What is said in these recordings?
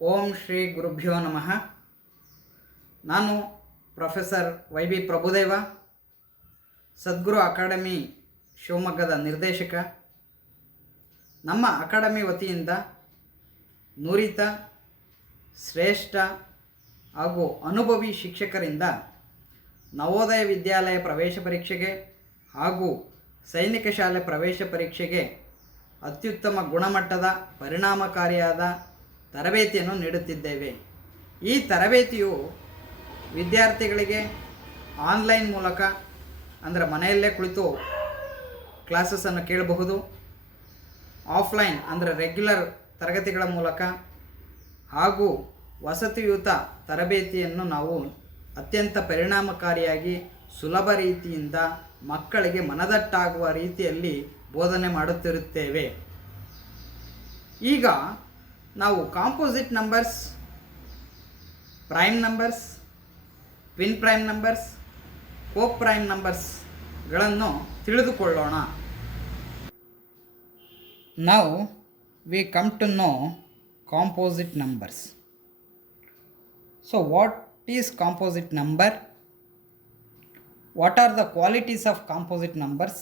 ಓಂ ಶ್ರೀ ಗುರುಭ್ಯೋ ನಮಃ. ನಾನು ಪ್ರೊಫೆಸರ್ ವೈ.ಬಿ. ಪ್ರಭುದೇವ, ಸದ್ಗುರು ಅಕಾಡೆಮಿ ಶಿವಮೊಗ್ಗದ ನಿರ್ದೇಶಕ. ನಮ್ಮ ಅಕಾಡೆಮಿ ವತಿಯಿಂದ ನುರಿತ, ಶ್ರೇಷ್ಠ ಹಾಗೂ ಅನುಭವಿ ಶಿಕ್ಷಕರಿಂದ ನವೋದಯ ವಿದ್ಯಾಲಯ ಪ್ರವೇಶ ಪರೀಕ್ಷೆಗೆ ಹಾಗೂ ಸೈನಿಕ ಶಾಲೆ ಪ್ರವೇಶ ಪರೀಕ್ಷೆಗೆ ಅತ್ಯುತ್ತಮ ಗುಣಮಟ್ಟದ ಪರಿಣಾಮಕಾರಿಯಾದ ತರಬೇತಿಯನ್ನು ನೀಡುತ್ತಿದ್ದೇವೆ. ಈ ತರಬೇತಿಯು ವಿದ್ಯಾರ್ಥಿಗಳಿಗೆ ಆನ್ಲೈನ್ ಮೂಲಕ, ಅಂದರೆ ಮನೆಯಲ್ಲೇ ಕುಳಿತು ಕ್ಲಾಸಸನ್ನು ಕೇಳಬಹುದು, ಆಫ್ಲೈನ್ ಅಂದರೆ ರೆಗ್ಯುಲರ್ ತರಗತಿಗಳ ಮೂಲಕ ಹಾಗೂ ವಸತಿಯುತ ತರಬೇತಿಯನ್ನು ನಾವು ಅತ್ಯಂತ ಪರಿಣಾಮಕಾರಿಯಾಗಿ ಸುಲಭ ರೀತಿಯಿಂದ ಮಕ್ಕಳಿಗೆ ಮನದಟ್ಟಾಗುವ ರೀತಿಯಲ್ಲಿ ಬೋಧನೆ ಮಾಡುತ್ತಿರುತ್ತೇವೆ. ಈಗ ನಾವು composite numbers, prime numbers, twin prime numbers, coprime ನಂಬರ್ಸ್ಗಳನ್ನು ತಿಳಿದುಕೊಳ್ಳೋಣ. Now we come to know composite numbers. So what is composite number? What are the qualities of composite numbers?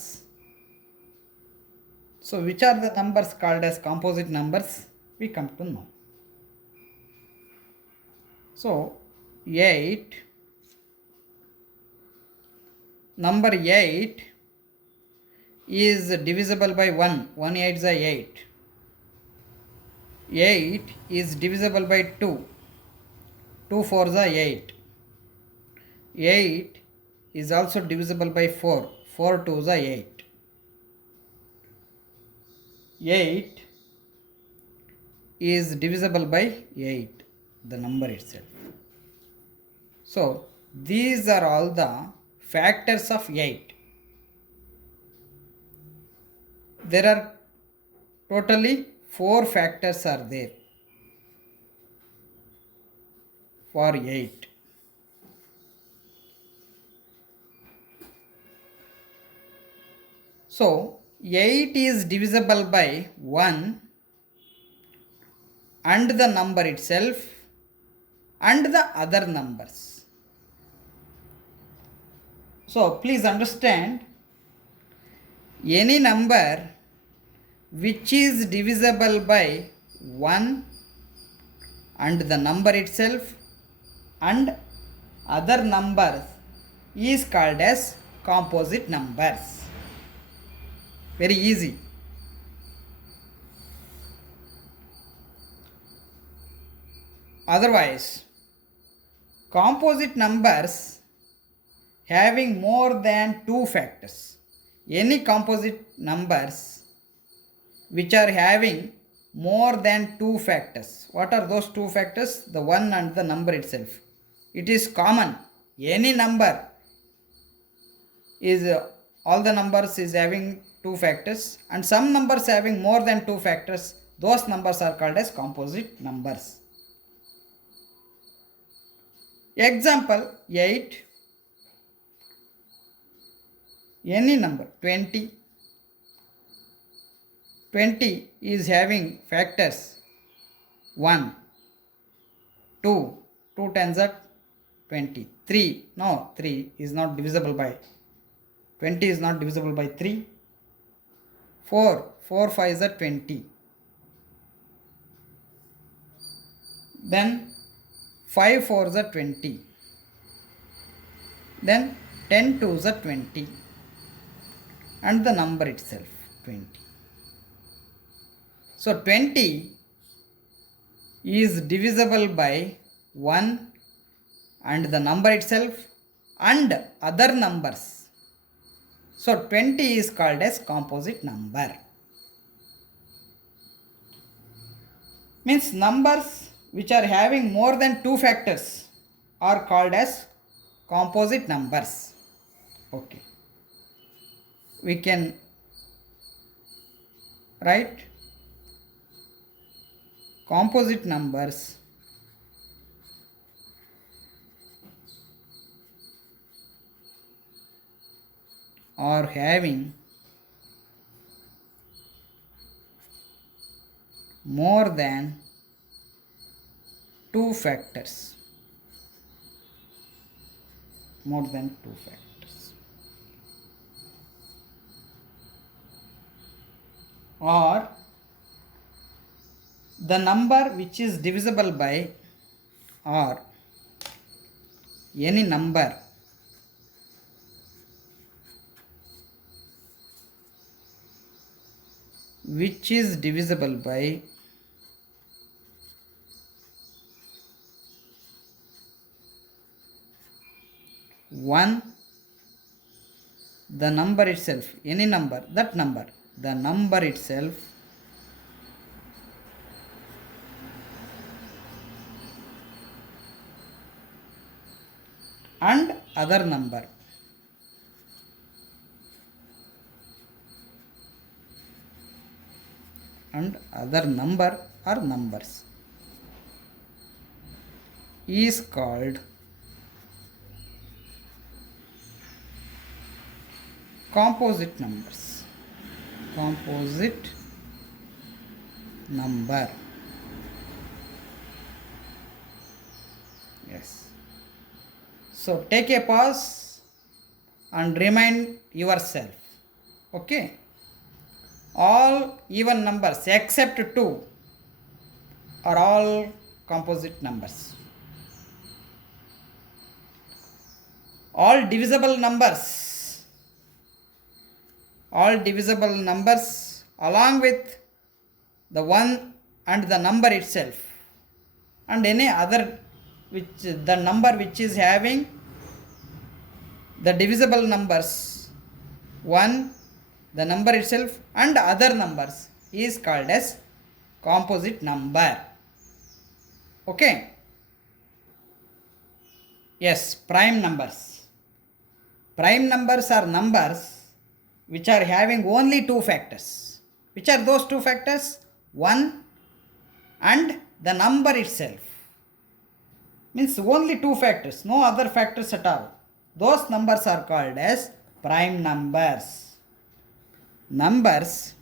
So which are the numbers called as composite numbers? We come to know. So 8, number 8 is divisible by 1. 1 8s are 8. 8 is divisible by 2. 2 4s are 8. 8 is also divisible by 4. 4 2s are 8. 8 is divisible by 8, the number itself. So these are all the factors of 8. There are totally 4 factors are there for 8. So 8 is divisible by 1 and the number itself and the other numbers. So please understand, any number which is divisible by 1 and the number itself and other numbers is called as composite numbers. Very easy. Otherwise, composite numbers having more than 2 factors. Any composite numbers which are having more than 2 factors. What are those 2 factors? The 1 and the number itself. It is common. Any number is all the numbers is having 2 factors, and some numbers having more than 2 factors, those numbers are called as composite numbers. Example 8, any number 20. 20 is having factors 1, 2, 2 tens are 20, 3, no, 3 is not divisible by 20 is not divisible by 3. 4 5s are 20. Then 5 4s are 20. Then 10 2s are 20. And the number itself 20. So 20 is divisible by 1 and the number itself and other numbers. So 20 is called as composite number. Means numbers which are having more than 2 factors are called as composite numbers. Okay. We can write composite numbers are having more than two factors. More than two factors. Or the number which is divisible by, or any number which is divisible by one, the number itself, any number, that number, the number itself and other number. And other number or numbers is called composite numbers. Composite number. Yes. So take a pause and remind yourself. Okay. All even numbers except 2 are all composite numbers. All divisible numbers along with the 1 and the number itself and any other the number which is having the divisible numbers 1, the number itself and other numbers is called as composite number. Okay. Yes, prime numbers. Prime numbers are numbers which are having only two factors. Which are those two factors? 1 and the number itself. Means only two factors, no other factors at all. Those numbers are called as prime numbers. Numbers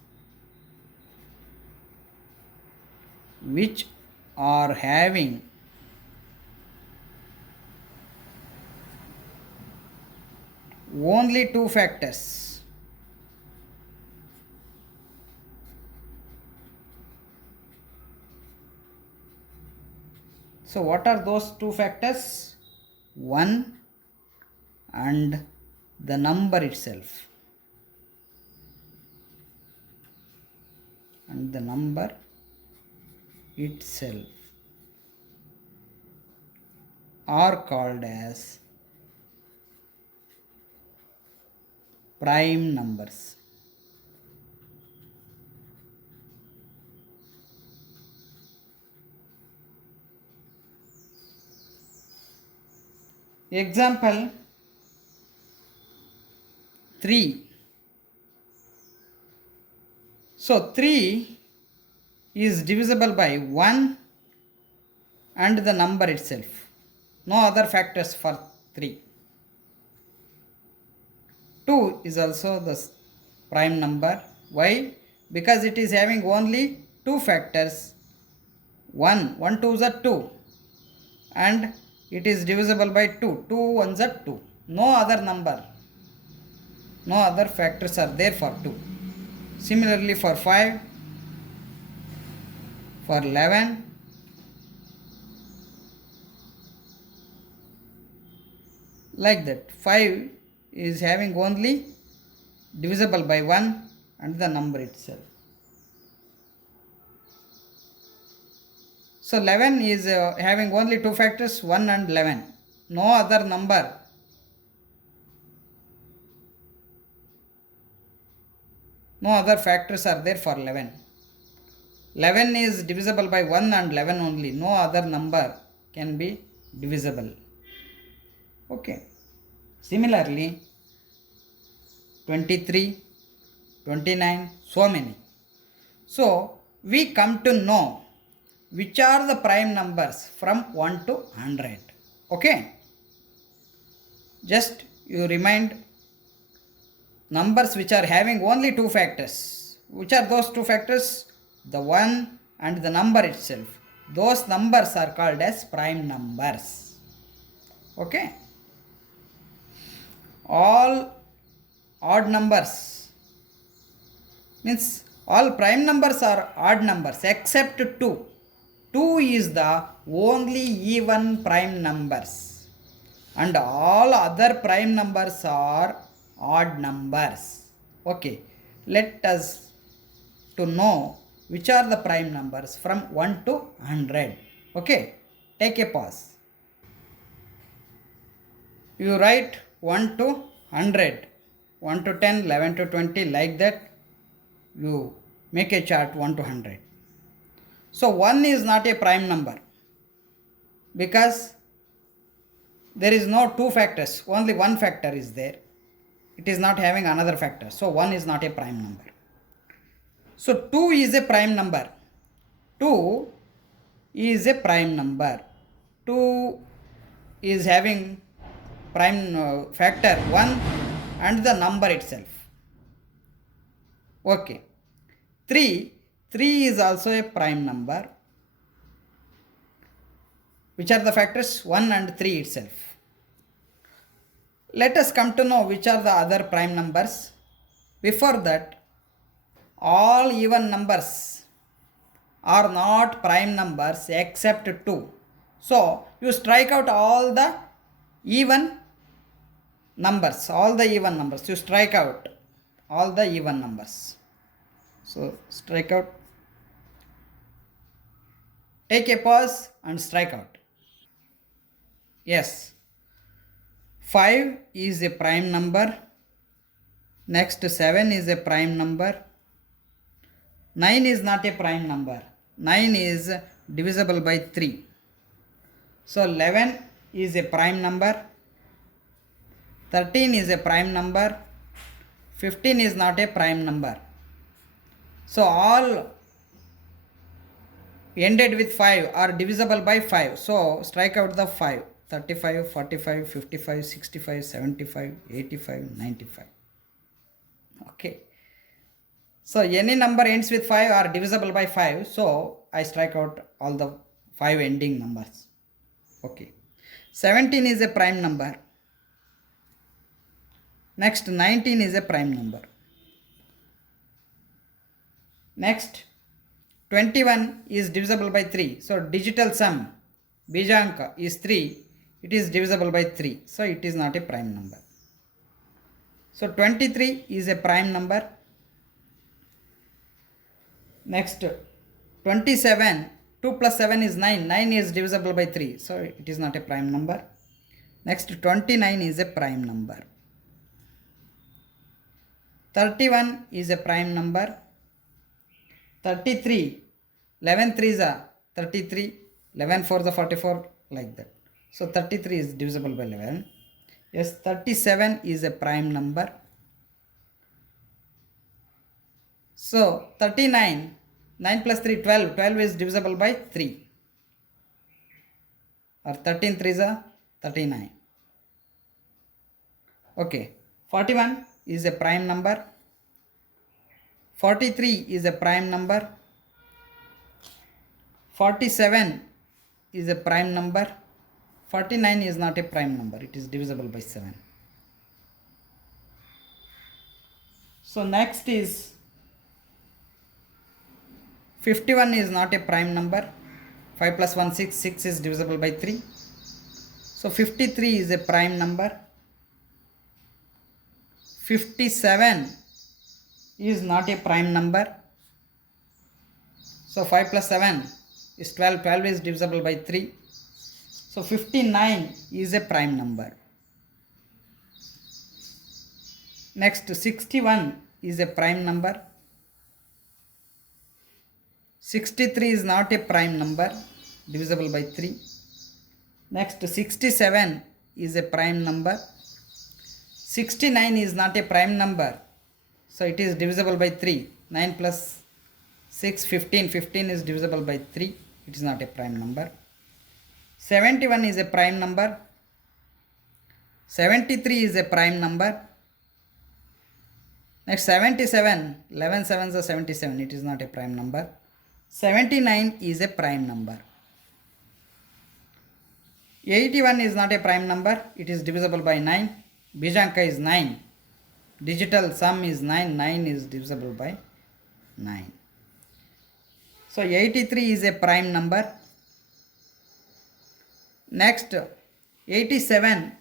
which are having only two factors. So what are those two factors? 1 and the number itself. And the number itself are called as prime numbers. Example 3. So 3 is divisible by 1 and the number itself. No other factors for 3. 2 is also the prime number. Why? Because it is having only two factors. 1 2s are 2 and it is divisible by 2. 2 1s are 2. No other number. No other factors are there for 2. Similarly for 5, for 11, like that. 5 is having only divisible by 1 and the number itself. So 11 is having only two factors, 1 and 11. No other number. No other factors are there for 11. 11 is divisible by 1 and 11 only. No other number can be divisible. Okay. Similarly, 23, 29, so many. So, we come to know which are the prime numbers from 1 to 100. Okay. Just you remind numbers which are having only two factors. Which are those two factors? The 1 and the number itself. those numbers are called as prime numbers. Okay. All odd numbers means all prime numbers are odd numbers except 2. 2 is the only even prime numbers and all other prime numbers are odd numbers. Okay, let us to know which are the prime numbers from 1 to 100. Okay, take a pause. You write 1 to 100, 1 to 10, 11 to 20, like that. You make a chart 1 to 100. So 1 is not a prime number because there is no two factors, only one factor is there. It is not having another factor. So 1 is not a prime number. So 2 is a prime number. 2 is a prime number. 2 is having prime factor 1 and the number itself. Okay. 3 is also a prime number. Which are the factors? 1 and 3 itself. Let us come to know which are the other prime numbers. Before that, all even numbers are not prime numbers except 2. So, you strike out all the even numbers, you strike out all the even numbers. So, strike out, take a pause and strike out. Yes, 5 is a prime number. Next 7 is a prime number. 9 is not a prime number. 9 is divisible by 3. So 11 is a prime number. 13 is a prime number. 15 is not a prime number. So all ended with 5 are divisible by 5. So strike out the 5. 35, 45, 55, 65, 75, 85, 95. Okay. So any number ends with 5 are divisible by 5. So I strike out all the 5 ending numbers. Okay. 17 is a prime number. Next 19 is a prime number. Next 21 is divisible by 3. So digital sum Bijanka is 3. It is divisible by 3. So it is not a prime number. So 23 is a prime number. Next 27, 2 plus 7 is 9. 9 is divisible by 3. So it is not a prime number. Next 29 is a prime number. 31 is a prime number. 33, 11 3s are 33, 11 4s are 44, like that. So 33 is divisible by 11. Yes, 37 is a prime number. So 39, 9 plus 3, 12. 12 is divisible by 3. Or 13 3s are 39. Okay. 41 is a prime number. 43 is a prime number. 47 is a prime number. 49 is not a prime number. It is divisible by 7. So next is 51 is not a prime number. 5 plus 1 6. 6 is divisible by 3. So 53 is a prime number. 57 is not a prime number. So 5 plus 7 is 12. 12 is divisible by 3. So 59 is a prime number. Next 61 is a prime number. 63 is not a prime number, divisible by 3. Next 67 is a prime number. 69 is not a prime number, so it is divisible by 3. 9 plus 6, 15. 15 is divisible by 3. It is not a prime number. 71 is a prime number. 73 is a prime number. Next 77. 11 sevens are 77. It is not a prime number. 79 is a prime number. 81 is not a prime number. It is divisible by 9. Bijanka is 9. Digital sum is 9. 9 is divisible by 9. So 83 is a prime number. Next, 87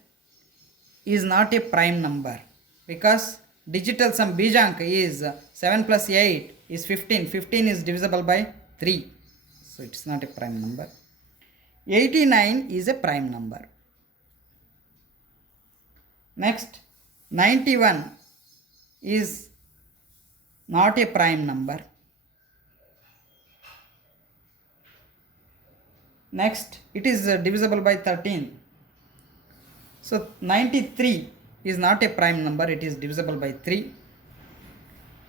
is not a prime number because digital sum Bijanka is 7 plus 8 is 15. 15 is divisible by 3. So it's not a prime number. 89 is a prime number. Next, 91 is not a prime number. Next, it is divisible by 13. So 93 is not a prime number, it is divisible by 3.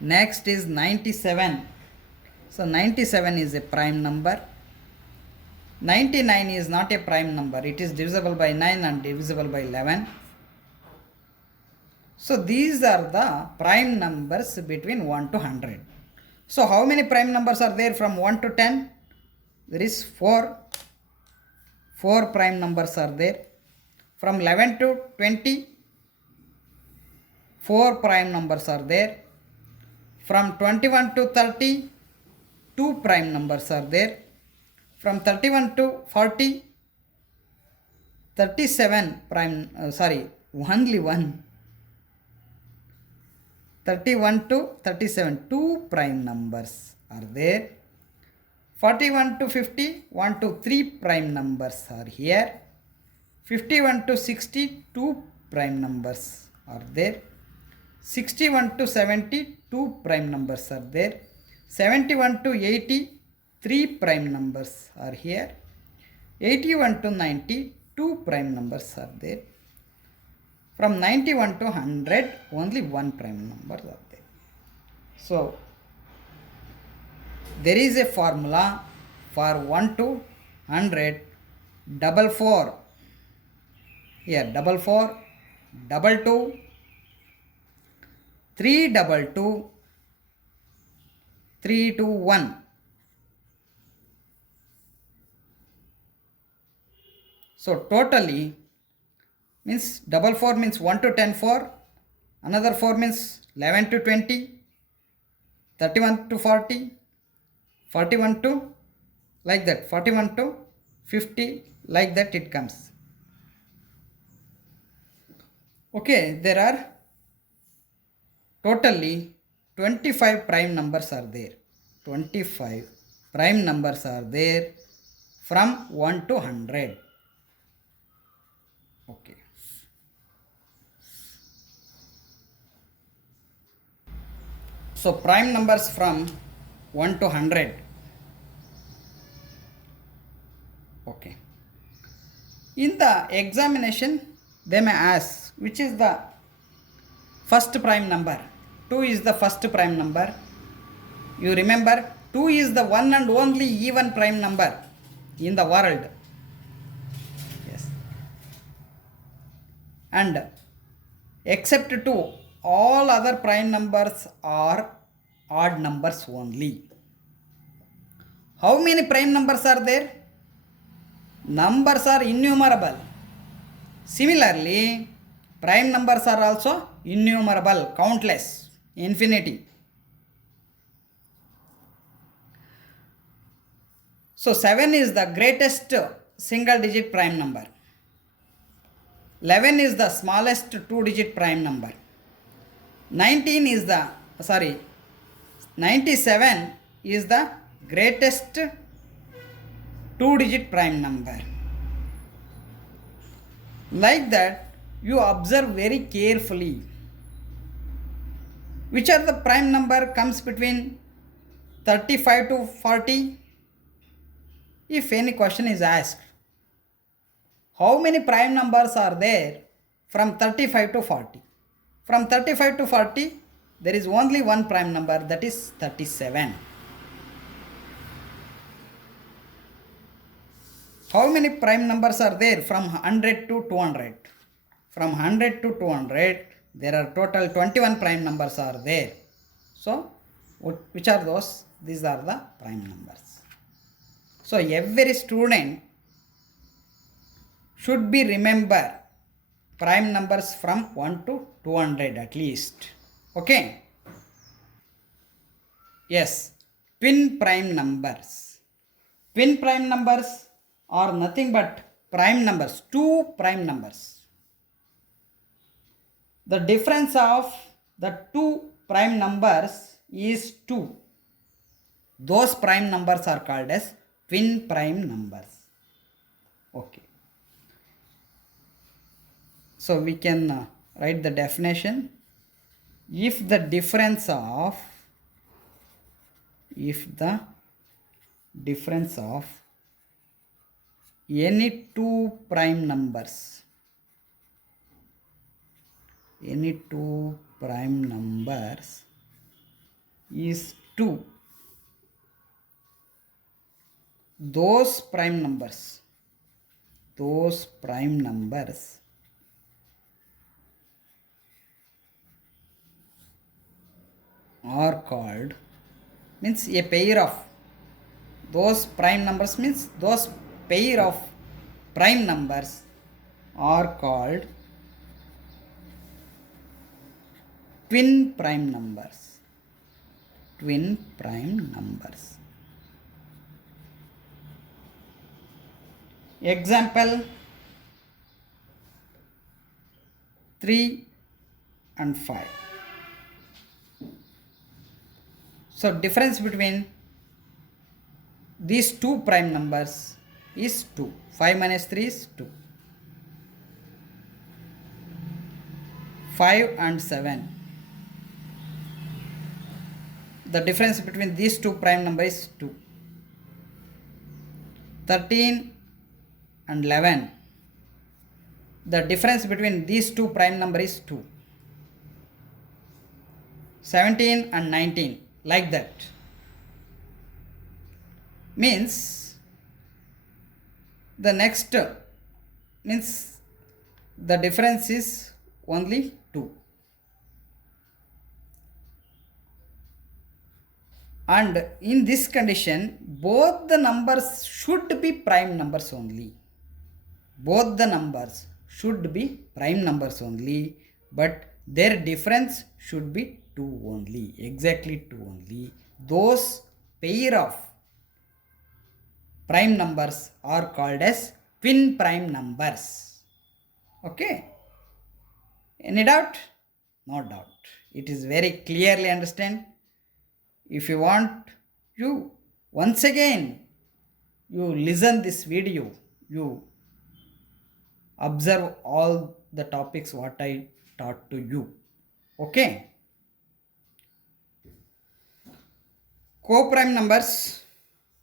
Next is 97. So 97 is a prime number. 99 is not a prime number, it is divisible by 9 and divisible by 11. So these are the prime numbers between 1 to 100. So how many prime numbers are there from 1 to 10? There is 4. 4 prime numbers are there. From 11 to 20, 4 prime numbers are there. From 21 to 30, 2 prime numbers are there. From 31 to 40, 37 prime, only one. 31 to 37, 2 prime numbers are there. 41 to 50, 1 to 3 prime numbers are here. 51 to 60, 2 prime numbers are there. 61 to 70, 2 prime numbers are there. 71 to 80, 3 prime numbers are here. 81 to 90, 2 prime numbers are there. From 91 to 100, only 1 prime number are there. So, there is a formula for 1 to 100, 444. Here, 444, 22, 322, 321. So totally means 4 means 1 to 10 4, another 4 means 11 to 20, 31 to 40, 41 to like that, 41 to 50, like that it comes. Okay, there are totally 25 prime numbers are there. 25 prime numbers are there from 1 to 100. Okay. So prime numbers from 1 to 100. Okay. In the examination, they may ask which is the first prime number. 2 is the first prime number. You remember 2 is the one and only even prime number in the world. Yes. And except 2, all other prime numbers are odd numbers only. How many prime numbers are there? Numbers are innumerable. Similarly, prime numbers are also innumerable, countless, infinity. So 7 is the greatest single digit prime number. 11 is the smallest 2-digit prime number. 97 is the greatest 2-digit prime number. Like that, you observe very carefully which are the prime number comes between 35 to 40. If any question is asked, how many prime numbers are there from 35 to 40? From 35 to 40, there is only one prime number, that is 37. How many prime numbers are there from 100 to 200? From 100 to 200, there are total 21 prime numbers are there. So, which are those? These are the prime numbers. So, every student should be remember prime numbers from 1 to 200 at least. Okay. Yes, twin prime numbers. Twin prime numbers are nothing but prime numbers, two prime numbers. The difference of the two prime numbers is 2. Those prime numbers are called as twin prime numbers. Okay. So we can write the definition. If the difference of any two prime numbers is 2, those prime numbers are called, means a pair of those prime numbers, means those pair of prime numbers are called twin prime numbers. Example 3 and 5. So difference between these two prime numbers is 2. 5 minus 3 is 2. 5 and 7. The difference between these two prime numbers is 2. 13 and 11. The difference between these two prime numbers is 2. 17 and 19. Like that. Means the next means the difference is only 2. And in this condition, both the numbers should be prime numbers only. But their difference should be 2 only, exactly 2 only. Those pair of prime numbers are called as twin prime numbers. Okay. Any doubt? No doubt. It is very clearly understand. If you want, you once again you listen this video, you observe all the topics what I taught to you. Okay. Co-prime numbers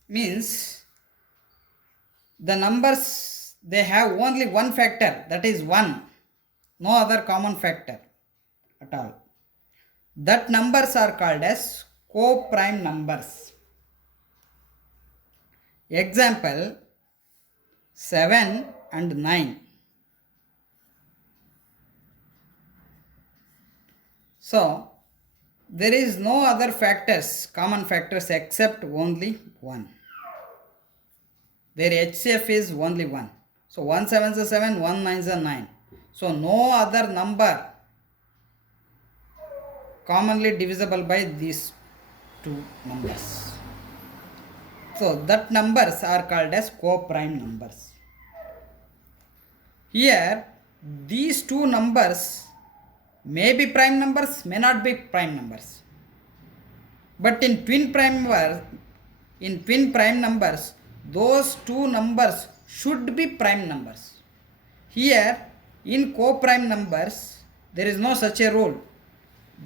means the numbers, they have only one factor, that is 1, no other common factor at all. That numbers are called as co-prime numbers. Example 7 and 9. So there is no other factors, common factors, except only 1. Their HCF is only 1. So 1 7 is 7, 1 9 is 9. So no other number commonly divisible by these two numbers. So that numbers are called as co-prime numbers. Here these two numbers may be prime numbers, may not be prime numbers. But in twin prime numbers, those two numbers should be prime numbers. Here in co-prime numbers, there is no such a rule.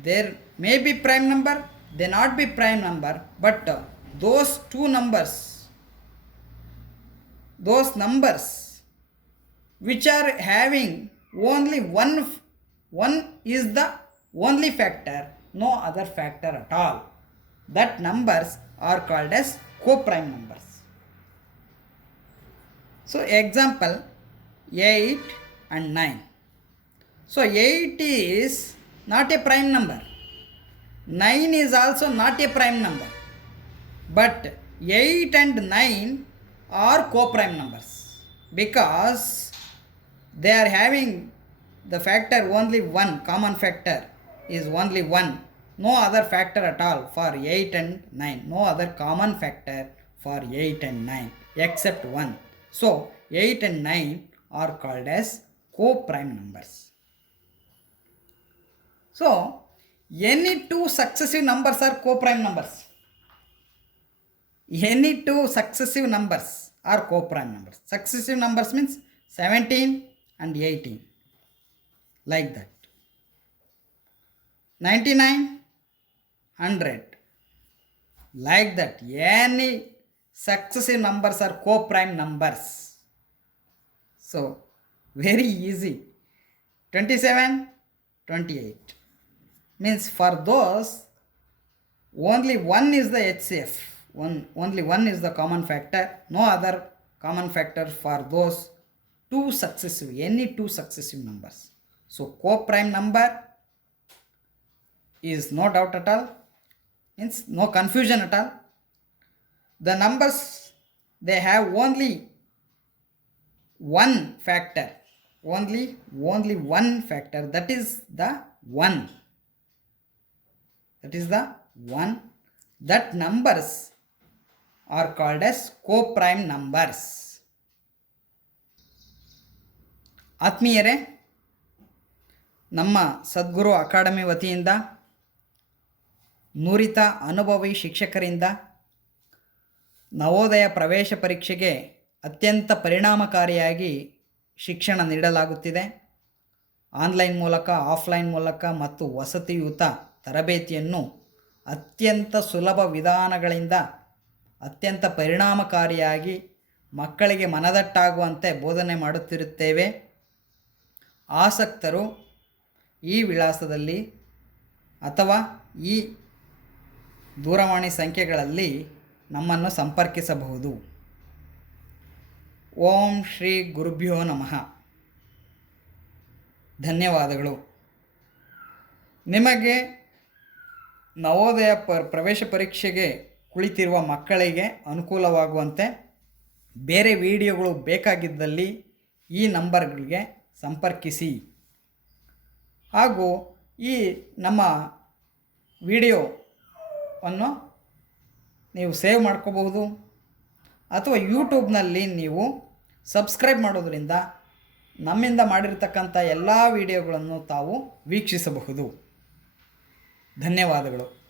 There may be prime number, they not be prime number, but those two numbers, those numbers which are having only one is the only factor, no other factor at all, that numbers are called as co-prime numbers. So example 8 and 9. So 8 is not a prime number, 9 is also not a prime number, but 8 and 9 are co-prime numbers, because they are having the factor only one, common factor is only 1, no other factor at all for 8 and 9, no other common factor for 8 and 9 except 1. So 8 and 9 are called as co-prime numbers. So any two successive numbers are co-prime numbers. Any two successive numbers are co-prime numbers. Successive numbers means 17 and 18, like that. 99, 100, like that. Any successive numbers are co-prime numbers. So very easy. 27, 28 means for those only one is the HCF. Only one is the common factor, no other common factor for those any two successive numbers. So co-prime number is no doubt at all, means no confusion at all. The numbers, they have only one factor, only one factor, that is the 1. That is the 1. That numbers are called as co-prime numbers. ಆತ್ಮೀಯರೇ, ನಮ್ಮ ಸದ್ಗುರು academy ವತಿಯಿಂದ ನುರಿತ ಅನುಭವಿ ಶಿಕ್ಷಕರಿಂದ ನವೋದಯ ಪ್ರವೇಶ ಪರೀಕ್ಷೆಗೆ ಅತ್ಯಂತ ಪರಿಣಾಮಕಾರಿಯಾಗಿ ಶಿಕ್ಷಣ ನೀಡಲಾಗುತ್ತಿದೆ. ಆನ್ಲೈನ್ ಮೂಲಕ, ಆಫ್ಲೈನ್ ಮೂಲಕ ಮತ್ತು ವಸತಿಯುತ ತರಬೇತಿಯನ್ನು ಅತ್ಯಂತ ಸುಲಭ ವಿಧಾನಗಳಿಂದ ಅತ್ಯಂತ ಪರಿಣಾಮಕಾರಿಯಾಗಿ ಮಕ್ಕಳಿಗೆ ಮನದಟ್ಟಾಗುವಂತೆ ಬೋಧನೆ ಮಾಡುತ್ತಿರುತ್ತೇವೆ. ಆಸಕ್ತರು ಈ ವಿಳಾಸದಲ್ಲಿ ಅಥವಾ ಈ ದೂರವಾಣಿ ಸಂಖ್ಯೆಗಳಲ್ಲಿ ನಮ್ಮನ್ನು ಸಂಪರ್ಕಿಸಬಹುದು. ಓಂ ಶ್ರೀ ಗುರುಭ್ಯೋ ನಮಃ. ಧನ್ಯವಾದಗಳು. ನಿಮಗೆ ನವೋದಯ ಪ್ರವೇಶ ಪರೀಕ್ಷೆಗೆ ಕುಳಿತಿರುವ ಮಕ್ಕಳಿಗೆ ಅನುಕೂಲವಾಗುವಂತೆ ಬೇರೆ ವಿಡಿಯೋಗಳು ಬೇಕಾಗಿದ್ದಲ್ಲಿ ಈ ನಂಬರ್ಗಳಿಗೆ ಸಂಪರ್ಕಿಸಿ. ಹಾಗೂ ಈ ನಮ್ಮ ವಿಡಿಯೋವನ್ನು ನೀವು ಸೇವ್ ಮಾಡ್ಕೋಬಹುದು ಅಥವಾ ಯೂಟ್ಯೂಬ್ನಲ್ಲಿ ನೀವು ಸಬ್ಸ್ಕ್ರೈಬ್ ಮಾಡೋದರಿಂದ ನಮ್ಮಿಂದ ಮಾಡಿರ್ತಕ್ಕಂಥ ಎಲ್ಲ ವಿಡಿಯೋಗಳನ್ನು ತಾವು ವೀಕ್ಷಿಸಬಹುದು. ಧನ್ಯವಾದಗಳು.